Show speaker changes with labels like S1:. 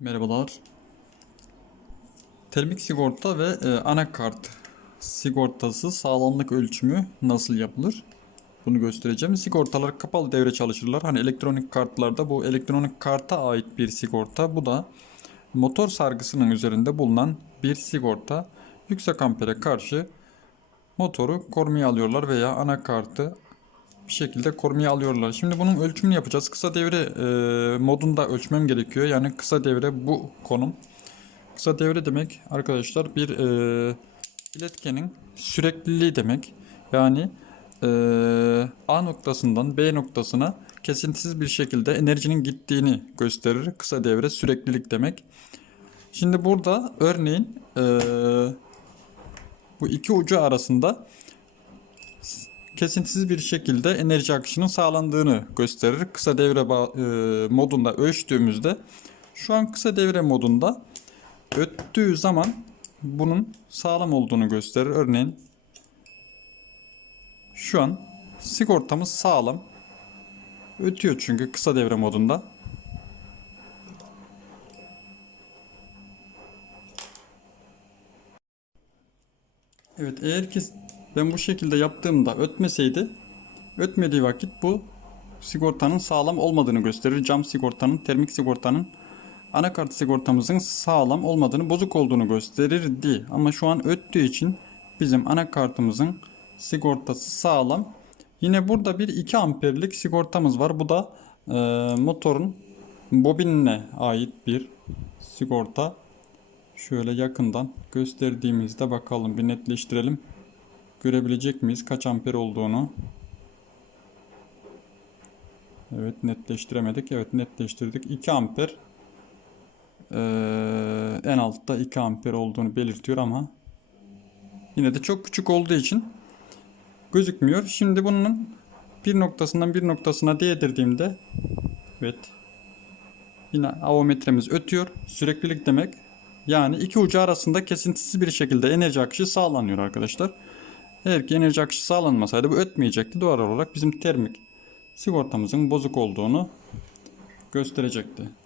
S1: Merhabalar. Termik sigorta ve e, anakart sigortası sağlamlık ölçümü nasıl yapılır? Bunu göstereceğim. Sigortalar kapalı devre çalışırlar. Hani elektronik kartlarda bu elektronik karta ait bir sigorta. Bu da motor sargısının üzerinde bulunan bir sigorta. Yüksek ampere karşı motoru korumaya alıyorlar veya anakartı bir şekilde korumaya alıyorlar. Şimdi bunun ölçümünü yapacağız. Kısa devre e, modunda ölçmem gerekiyor. Yani kısa devre bu konum. Kısa devre demek arkadaşlar bir e, iletkenin sürekliliği demek. Yani e, A noktasından B noktasına kesintisiz bir şekilde enerjinin gittiğini gösterir. Kısa devre süreklilik demek. Şimdi burada örneğin e, bu iki ucu arasında kesintisiz bir şekilde enerji akışının sağlandığını gösterir. Kısa devre e, modunda ölçtüğümüzde şu an kısa devre modunda öttüğü zaman bunun sağlam olduğunu gösterir. Örneğin şu an sigortamız sağlam. Ötüyor çünkü kısa devre modunda. Evet eğer ki ben bu şekilde yaptığımda ötmeseydi ötmediği vakit bu sigortanın sağlam olmadığını gösterir. Cam sigortanın, termik sigortanın anakart sigortamızın sağlam olmadığını, bozuk olduğunu gösterirdi. Ama şu an öttüğü için bizim anakartımızın sigortası sağlam. Yine burada bir 2 amperlik sigortamız var. Bu da e, motorun bobinine ait bir sigorta. Şöyle yakından gösterdiğimizde bakalım bir netleştirelim. Görebilecek miyiz kaç amper olduğunu? Evet netleştiremedik. Evet netleştirdik. 2 amper. Ee, en altta 2 amper olduğunu belirtiyor ama yine de çok küçük olduğu için gözükmüyor. Şimdi bunun bir noktasından bir noktasına değdirdiğimde evet yine avometremiz ötüyor. Süreklilik demek. Yani iki ucu arasında kesintisiz bir şekilde enerji akışı sağlanıyor arkadaşlar. Eğer ki enerji akışı sağlanmasaydı bu ötmeyecekti. Doğal olarak bizim termik sigortamızın bozuk olduğunu gösterecekti.